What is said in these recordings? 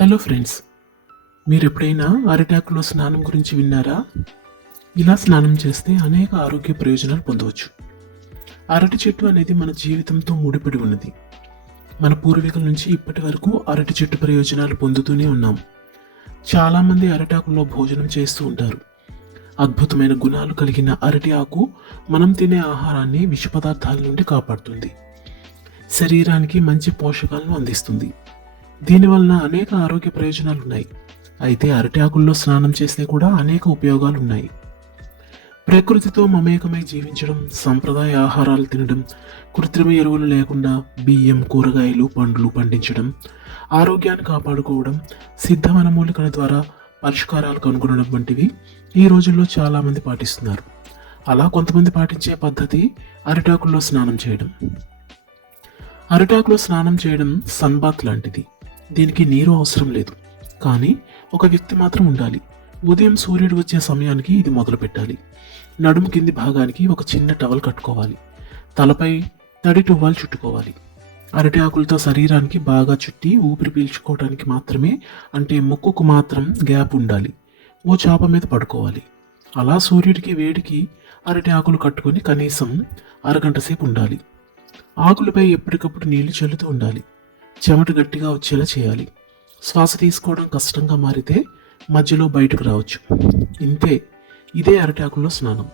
Hello friends మీరు ఎప్పుడైనా అరిటాకులో స్నానం గురించి విన్నారా? ఇలా స్నానం చేస్తే అనేక ఆరోగ్య ప్రయోజనాలు పొందవచ్చు. అరటి చెట్టు అనేది మన జీవితంతో ముడిపడి ఉన్నది. మన పూర్వీకుల నుంచి ఇప్పటి వరకు అరటి చెట్టు ప్రయోజనాలు పొందుతూనే ఉన్నాం. చాలామంది అరటాకుల్లో భోజనం చేస్తూ ఉంటారు. అద్భుతమైన గుణాలు కలిగిన అరటి ఆకు మనం తినే ఆహారాన్ని విష పదార్థాల నుండి కాపాడుతుంది. శరీరానికి మంచి పోషకాలను అందిస్తుంది. దీనివలన అనేక ఆరోగ్య ప్రయోజనాలు ఉన్నాయి అయితే అరటి ఆకుల్లో స్నానం చేస్తే కూడా అనేక ఉపయోగాలు ఉన్నాయి ప్రకృతితో మమేకమై జీవించడం సంప్రదాయ ఆహారాలు తినడం కృత్రిమ ఎరువులు లేకుండా బియ్యం కూరగాయలు పండ్లు పండించడం ఆరోగ్యాన్ని కాపాడుకోవడం సిద్ధ వనమూలికల ద్వారా పరిష్కారాలు కనుగొనడం వంటివి ఈ రోజుల్లో చాలామంది పాటిస్తున్నారు. అలా కొంతమంది పాటించే పద్ధతి అరిటాకుల్లో స్నానం చేయడం. అరిటాకులో స్నానం చేయడం సన్బాత్ లాంటిది. దీనికి నీరు అవసరం లేదు. కానీ ఒక వ్యక్తి మాత్రం ఉండాలి. ఉదయం సూర్యుడు వచ్చే సమయానికి ఇది మొదలు పెట్టాలి నడుము కింది భాగానికి ఒక చిన్న టవల్ కట్టుకోవాలి. తలపై తడి టువ్వాలు చుట్టుకోవాలి. అరటి ఆకులతో శరీరానికి బాగా చుట్టి ఊపిరి పీల్చుకోవడానికి మాత్రమే అంటే ముక్కుకు మాత్రం గ్యాప్ ఉండాలి. ఓ చేప మీద పడుకోవాలి. అలా సూర్యుడికి వేడికి అరటి ఆకులు కట్టుకొని కనీసం అరగంట సేపు ఉండాలి. ఆకులపై ఎప్పటికప్పుడు నీళ్ళు చల్లుతూ ఉండాలి. చెమట గట్టిగా వచ్చేలా చేయాలి. శ్వాస తీసుకోవడం కష్టంగా మారితే మధ్యలో బయటకు రావచ్చు. ఇంతే ఇదే అరటాకుల్లో స్నానం.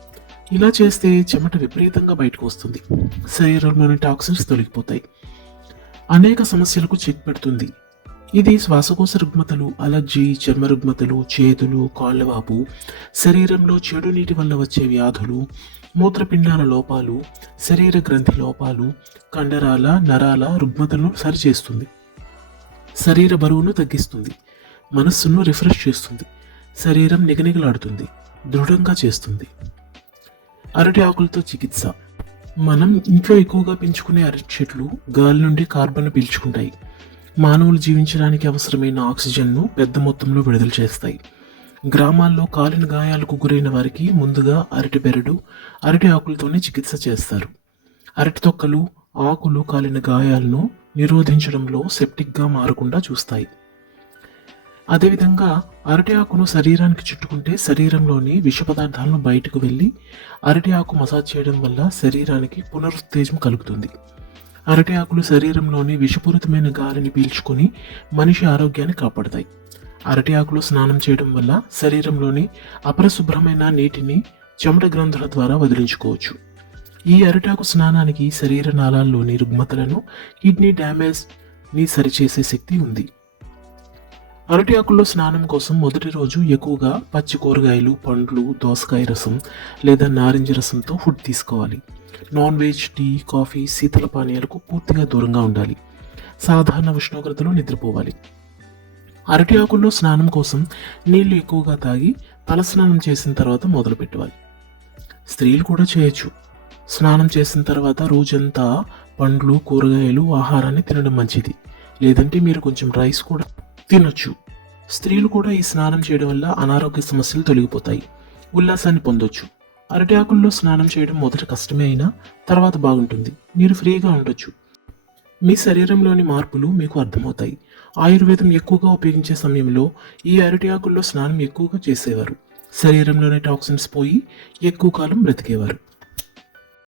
ఇలా చేస్తే చెమట విపరీతంగా బయటకు వస్తుంది. శరీరంలోని టాక్సిన్స్ తొలగిపోతాయి. అనేక సమస్యలకు చెక్ పెడుతుంది. ఇది శ్వాసకోశ రుగ్మతలు అలర్జీ చర్మ రుగ్మతలు చేతులు కాళ్ళవాపు శరీరంలో చెడు నీటి వల్ల వచ్చే వ్యాధులు మూత్రపిండాల లోపాలు శరీర గ్రంథి లోపాలు కండరాల నరాల రుగ్మతలను సరిచేస్తుంది. శరీర బరువును తగ్గిస్తుంది. మనస్సును రిఫ్రెష్ చేస్తుంది. శరీరం నిగనిగలాడుతుంది. దృఢంగా చేస్తుంది. అరటి ఆకులతో చికిత్స. మనం ఇంట్లో ఎక్కువగా పెంచుకునే అరటి చెట్లు గాలి నుండి కార్బన్ పీల్చుకుంటాయి. మానవులు జీవించడానికి అవసరమైన ఆక్సిజన్ను పెద్ద మొత్తంలో విడుదల చేస్తాయి. గ్రామాల్లో కాలిన గాయాలకు గురైన వారికి ముందుగా అరటి బెరడు అరటి ఆకులతోనే చికిత్స చేస్తారు. అరటి తొక్కలు ఆకులు కాలిన గాయాలను నిరోధించడంలో సెప్టిక్గా మారకుండా చూస్తాయి. అదేవిధంగా అరటి ఆకును శరీరానికి చుట్టుకుంటే శరీరంలోని విష పదార్థాలను బయటకు వెళ్ళి అరటి ఆకు మసాజ్ చేయడం వల్ల శరీరానికి పునరుత్తేజం కలుగుతుంది. అరటి ఆకులు శరీరంలోని విషపూరితమైన గాలిని పీల్చుకొని మనిషి ఆరోగ్యాన్ని కాపాడతాయి. అరటి ఆకులు స్నానం చేయడం వల్ల శరీరంలోని అపరిశుభ్రమైన నీటిని చెమట గ్రంథుల ద్వారా వదిలించుకోవచ్చు. ఈ అరటాకు స్నానానికి శరీర నాళాల్లోని రుగ్మతలను కిడ్నీ డ్యామేజ్ని సరిచేసే శక్తి ఉంది. అరటి ఆకుల్లో స్నానం కోసం మొదటి రోజు ఎక్కువగా పచ్చి కూరగాయలు పండ్లు దోసకాయ రసం లేదా నారింజ రసంతో ఫుడ్ తీసుకోవాలి. నాన్ వెజ్ టీ కాఫీ శీతల పానీయాలకు పూర్తిగా దూరంగా ఉండాలి. సాధారణ ఉష్ణోగ్రతలో నిద్రపోవాలి. అరటి ఆకుల్లో స్నానం కోసం నీళ్ళు ఎక్కువగా తాగి తలస్నానం చేసిన తర్వాత మొదలు పెట్టాలి స్త్రీలు కూడా చేయొచ్చు. స్నానం చేసిన తర్వాత రోజంతా పండ్లు కూరగాయలు ఆహారాన్ని తినడం మంచిది. లేదంటే మీరు కొంచెం రైస్ కూడా తినొచ్చు. స్త్రీలు కూడా ఈ స్నానం చేయడం వల్ల అనారోగ్య సమస్యలు తొలగిపోతాయి. ఉల్లాసాన్ని పొందొచ్చు. అరటి ఆకుల్లో స్నానం చేయడం మొదట కష్టమే అయినా తర్వాత బాగుంటుంది. మీరు ఫ్రీగా ఉండొచ్చు. మీ శరీరంలోని మార్పులు మీకు అర్థమవుతాయి. ఆయుర్వేదం ఎక్కువగా ఉపయోగించే సమయంలో ఈ అరటి ఆకుల్లో స్నానం ఎక్కువగా చేసేవారు. శరీరంలోని టాక్సిన్స్ పోయి ఎక్కువ కాలం బ్రతికేవారు.